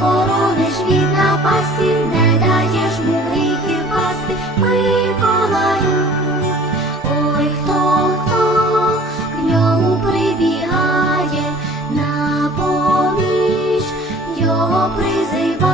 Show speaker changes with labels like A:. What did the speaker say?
A: хорониш від напасті, не даєш му гріхів пасти, Миколаю, ой хто, хто к ньому прибігає, на поміч його призиває.